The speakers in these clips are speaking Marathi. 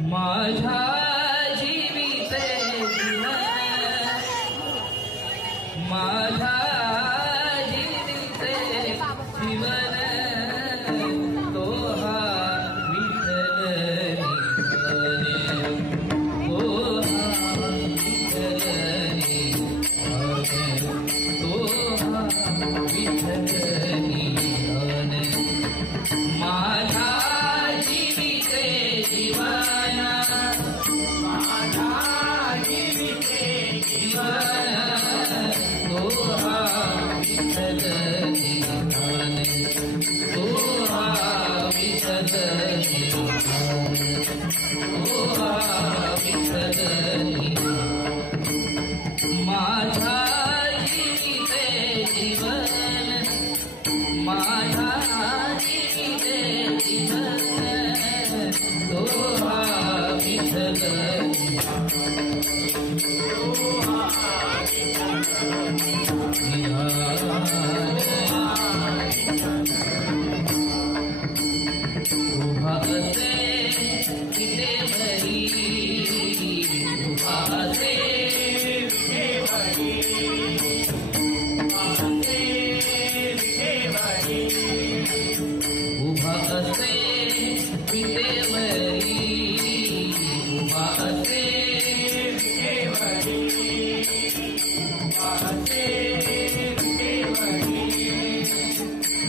माझ्या जीविते जीवन, माझ्या जीविते जीवन, तो हा विठ्ठल निघाले, तो हा विठ्ठल निघाले, तो हा विठ्ठल निघाले. माझ्या जीविते जीवन, माझ्या जीविते जीवन, तो हा विठ्ठल निघाले, तो हा विठ्ठल निघाले, तो हा विठ्ठल निघाले. माझ्या जीविते जीवन, माझ्या जीविते जीवन, तो हा विठ्ठल उभा असे विटेवरी, उभा असे विटेवरी, उभा असे विटेवरी, उभा असे विटेवरी, उभा असे विटेवरी.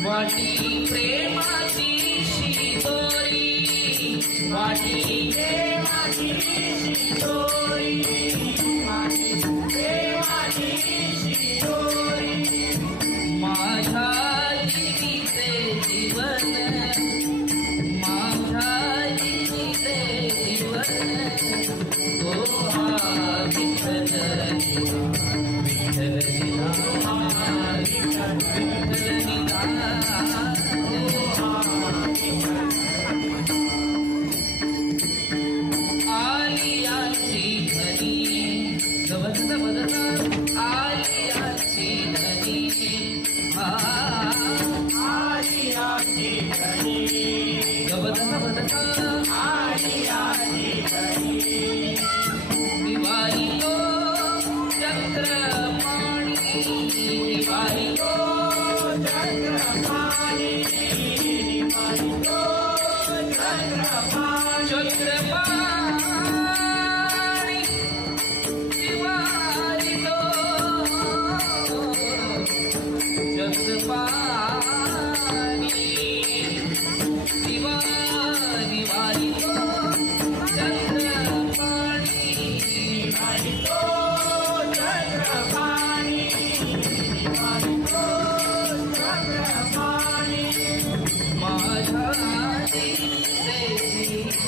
वाटी प्रेमाची शिदोरी, वाटी प्रेमाची शिदोरी, वाटी प्रेमाची शिदोरी. माझ्या जीविते जीवन, माझ्या जीविते जीवन, तो हा विठ्ठल विठ्ठल निघाला, विठ्ठल निघाला. आली आची धनी गवत बदला, आली आची धनी, आली आची धनी गवत बदला, आली आची धनी. दिवाळी को चक्रपाणी, दिवाळी को चक्रपाणी, दिवाळी को चक्रपाणी, चक्रपाणी, दिवाळी को चक्रपाणी, दिवाळी को चक्रपाणी, दिवाळी को चक्रपाणी, दिवाळी को चक्रपाणी. माझ्या जीविते जीवन,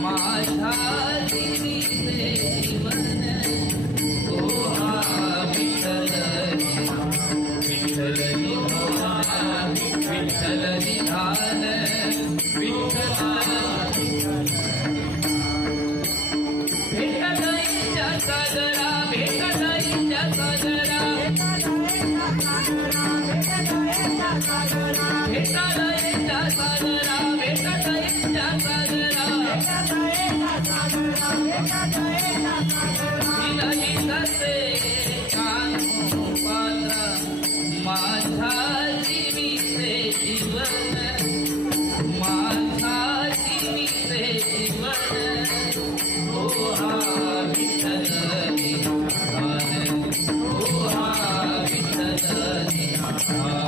माझ्या जीविते जीवन, तो हा विठ्ठल विठ्ठल निघाला, विठ्ठल निघाला, विठ्ठल. भेटदयेच्या सागरा, भेटदयेच्या सागरा, भेटदयेच्या सागरा, भेटदयेच्या सागरा, भेटदयेच्या सागरा, दिलगी कसे कानो पात्रा. माझ्या जीविते जीवन, माझ्या जीविते जीवन, तो हा विठ्ठल निघाले, तो हा विठ्ठल निघाले.